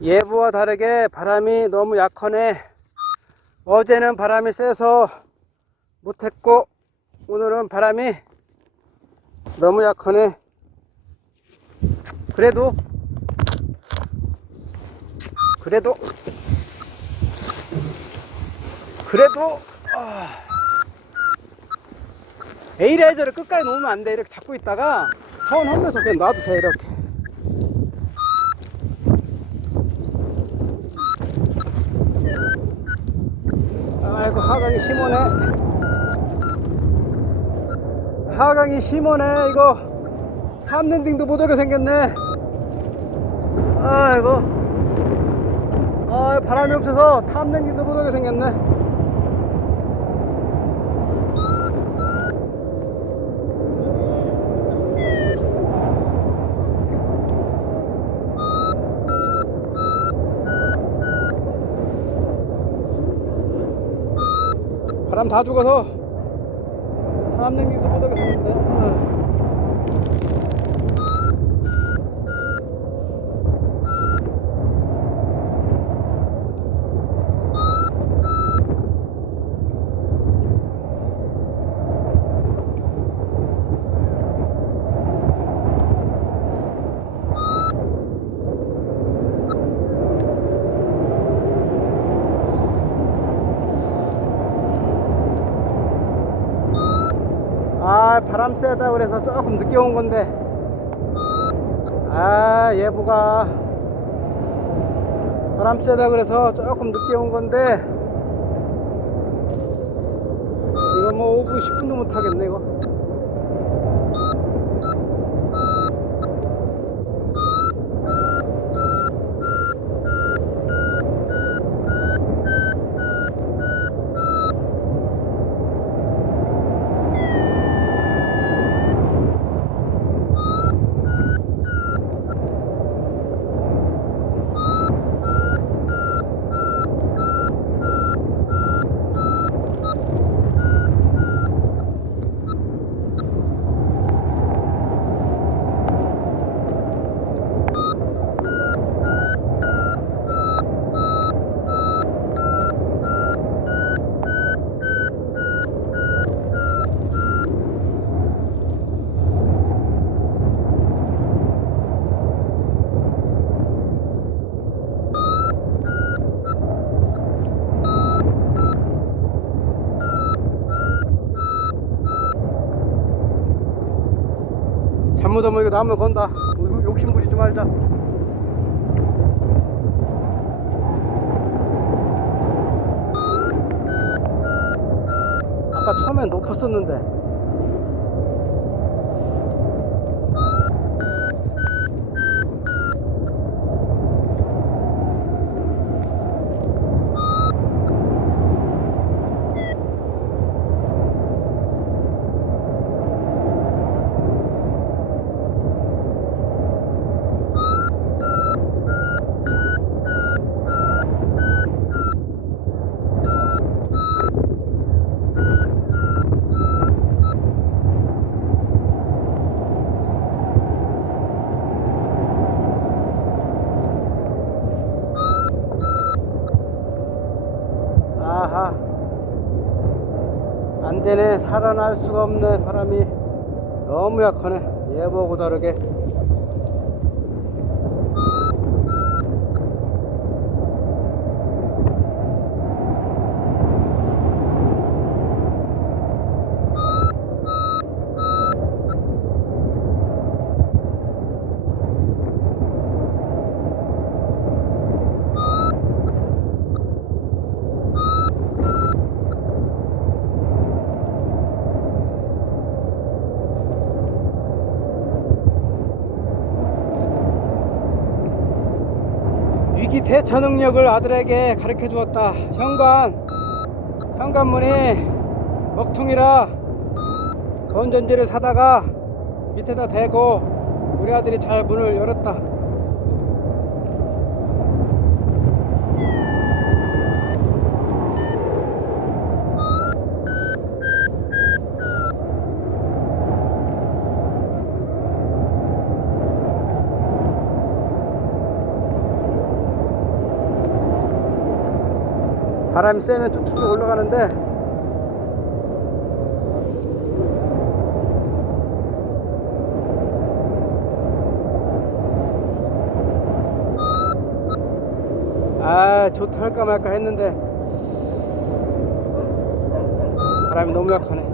예보와 다르게 바람이 너무 약하네. 어제는 바람이 세서 못했고 오늘은 바람이 너무 약하네. 그래도 에이라이저를 끝까지 놓으면 안 돼. 이렇게 잡고 있다가 턴 하면서 그냥 놔도 돼. 이렇게. 아이고, 하강이 심오네. 하강이 심오네. 이거 탑랜딩도 못하게 생겼네. 아이고, 바람이 없어서 탑랜딩도 못하게 생겼네. 바람 다 죽어서 탑랜딩도 못하게 생겼네. 바람 세다 그래서 조금 늦게 온 건데, 예보가 바람 세다 그래서 조금 늦게 온 건데, 이거 뭐 5분 10분도 못 하겠네 이거. 잘못하면 이거 나무에 건다. 욕심 부리지 말자. 아까 처음엔 높았었는데. 아하, 안되네. 살아날 수가 없네. 바람이 너무 약하네. 예보하고 다르게. 위기 대처 능력을 아들에게 가르쳐 주었다. 현관문이 먹통이라 건전지를 사다가 밑에다 대고 우리 아들이 잘 문을 열었다. 바람이 세면 툭툭툭 올라가는데 아 좋다 할까 말까 했는데 바람이 너무 약하네.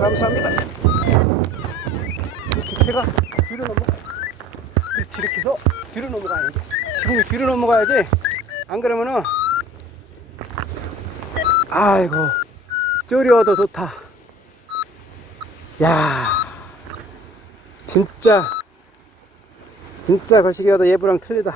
감사합니다. 이렇게 제가 뒤로 이렇게 해서 뒤로 넘어가야지. 지금 뒤로 넘어가야지. 안 그러면은 아이고 쪼리워도 좋다. 야 진짜 거시기와도 예부랑 틀리다.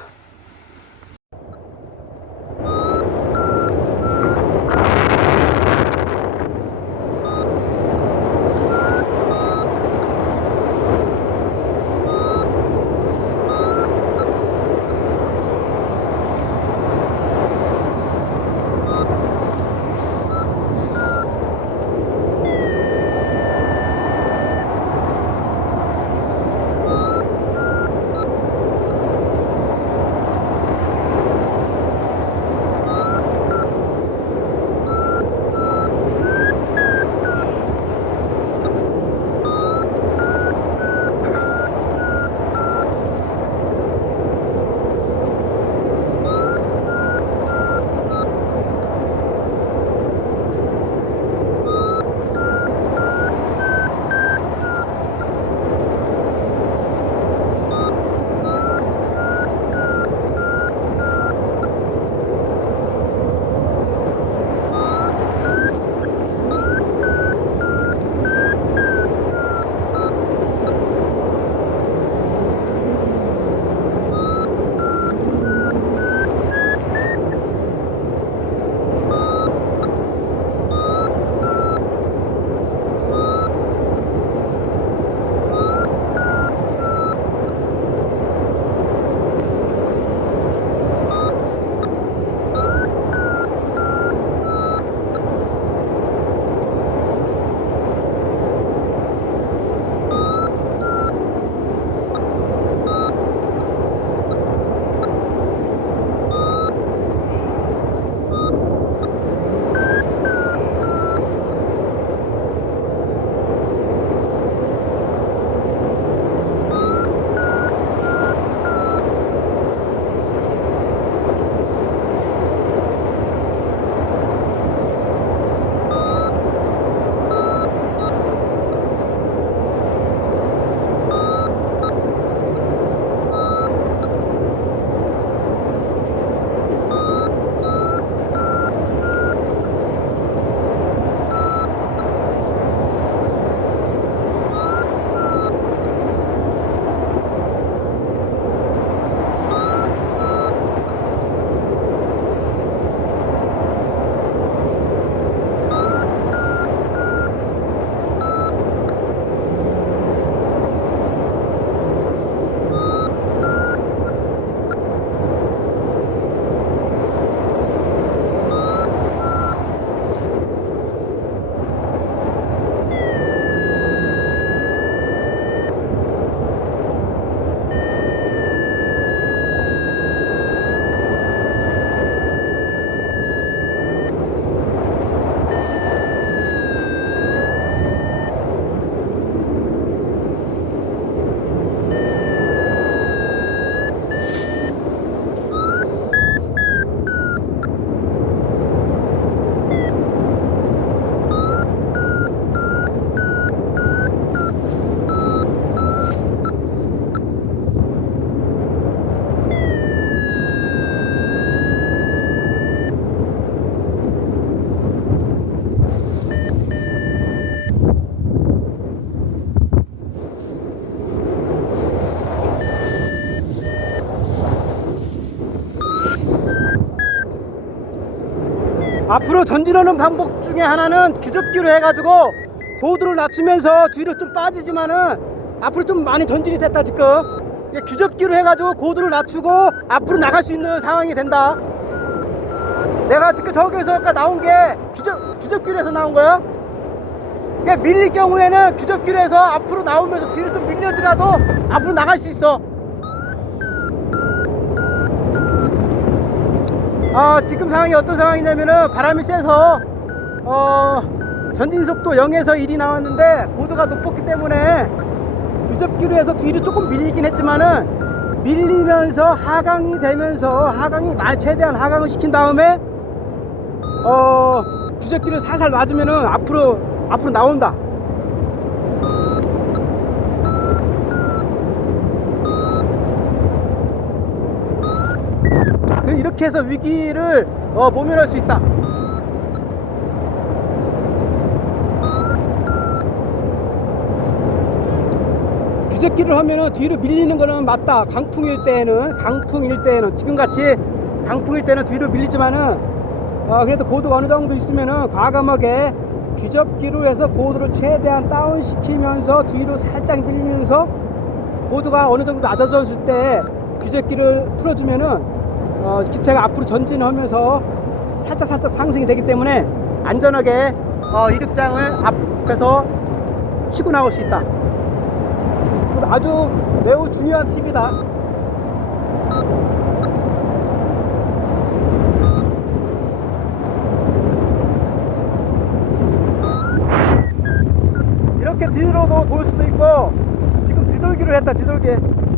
앞으로 전진하는 방법 중에 하나는 규접기로 해가지고 고도를 낮추면서 뒤로 좀 빠지지만은 앞으로 좀 많이 전진이 됐다 지금. 규접기로 해가지고 고도를 낮추고 앞으로 나갈 수 있는 상황이 된다. 내가 지금 저기서 아까 나온 게 규접기로 해서 나온 거야. 그러니까 밀릴 경우에는 규접기로 해서 앞으로 나오면서 뒤로 좀 밀려더라도 앞으로 나갈 수 있어. 지금 상황이 어떤 상황이냐면은 바람이 세서 전진 속도 0에서 1이 나왔는데 고도가 높았기 때문에 규접기로 해서 뒤로 조금 밀리긴 했지만은 밀리면서 하강이 되면서 최대한 하강을 시킨 다음에 규접기를 살살 놔주면은 앞으로 나온다. 이렇게 해서 위기를 모면할 수 있다. 규접기를 하면은 뒤로 밀리는 거는 맞다. 강풍일 때는 지금같이 강풍일 때는 뒤로 밀리지만은 그래도 고도가 어느 정도 있으면은 과감하게 규접기로 해서 고도를 최대한 다운 시키면서 뒤로 살짝 밀리면서 고도가 어느 정도 낮아졌을 때 규접기를 풀어주면은 기체가 앞으로 전진하면서 살짝 상승이 되기 때문에 안전하게 이륙장을 앞에서 치고 나올 수 있다. 아주 매우 중요한 팁이다. 이렇게 뒤로도 돌 수도 있고, 지금 뒤돌기를 했다. 뒤돌기.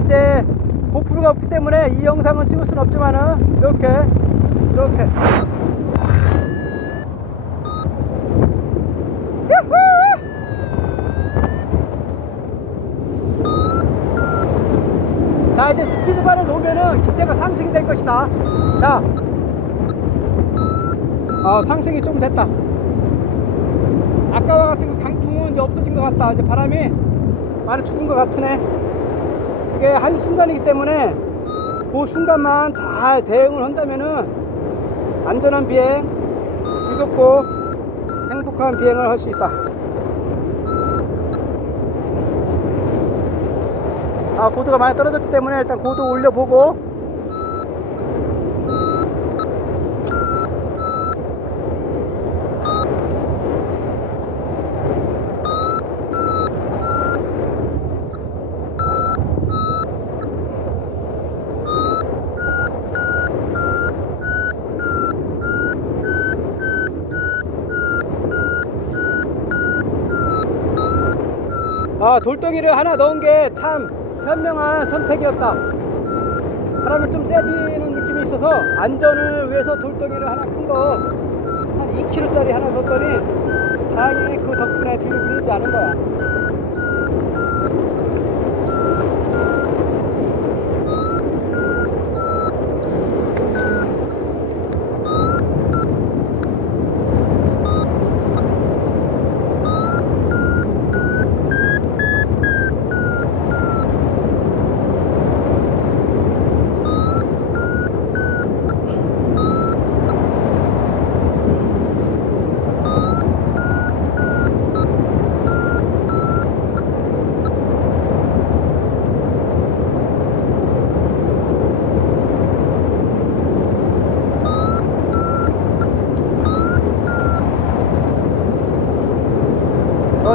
이제 고프로가 없기 때문에 이 영상은 찍을 수는 없지만은 이렇게 자, 이제 스피드바를 놓으면은 기체가 상승이 될 것이다. 자, 상승이 좀 됐다. 아까와 같은 그 강풍은 이제 없어진 것 같다. 이제 바람이 많이 죽은 것 같으네. 이게 한순간이기 때문에 그 순간만 잘 대응을 한다면은 안전한 비행, 즐겁고 행복한 비행을 할 수 있다. 고도가 많이 떨어졌기 때문에 일단 고도 올려보고, 돌덩이를 하나 넣은 게 참 현명한 선택이었다. 바람이 좀 세지는 느낌이 있어서 안전을 위해서 돌덩이를 하나 큰 거 한 2kg짜리 하나 넣었더니 다행히 그 덕분에 뒤로 밀리지 않은 거야.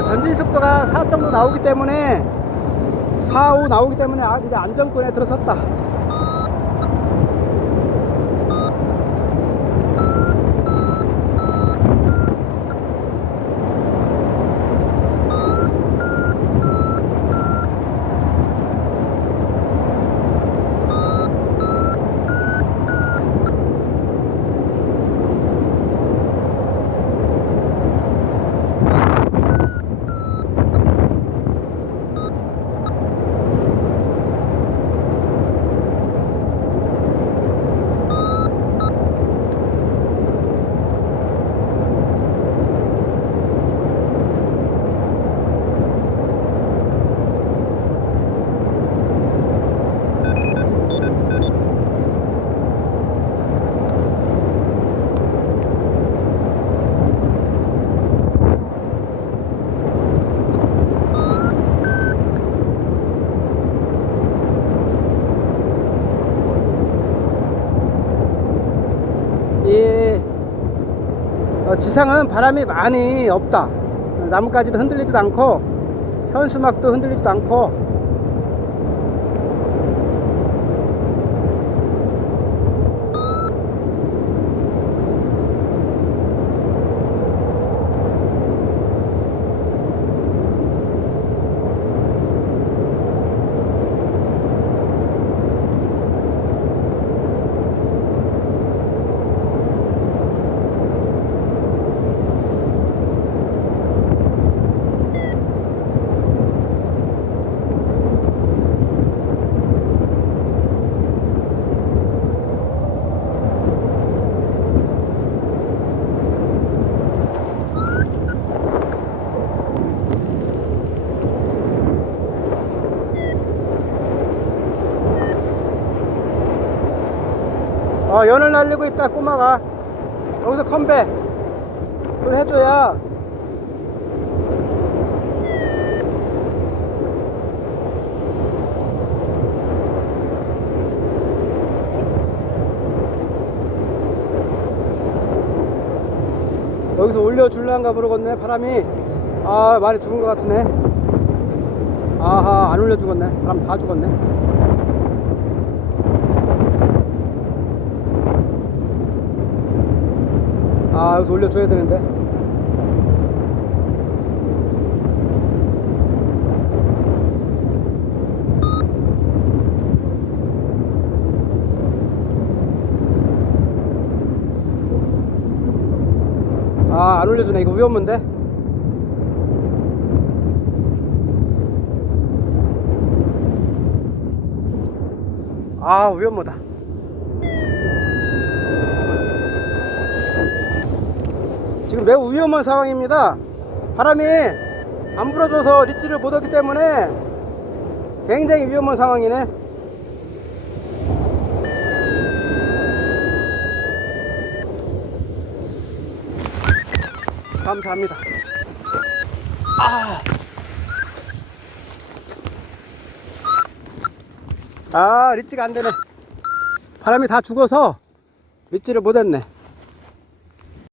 전진 속도가 4 정도 나오기 때문에 4, 5 나오기 때문에 이제 안정권에 들어섰다. 이 지상은 바람이 많이 없다. 나뭇가지도 흔들리지도 않고 현수막도 흔들리지도 않고. 연을 날리고 있다 꼬마가. 여기서 컴백 그걸 해줘야 여기서 올려줄란가 모르겠네. 바람이 많이 죽은 것 같으네. 아하, 안 올려 죽었네. 바람 다 죽었네. 여기서 올려줘야 되는데. 안 올려주네. 이거 위험한데. 위험하다. 지금 매우 위험한 상황입니다. 바람이 안 불어줘서 리치를 못 얻기 때문에 굉장히 위험한 상황이네. 감사합니다. 리치가 안 되네. 바람이 다 죽어서 리치를 못 했네.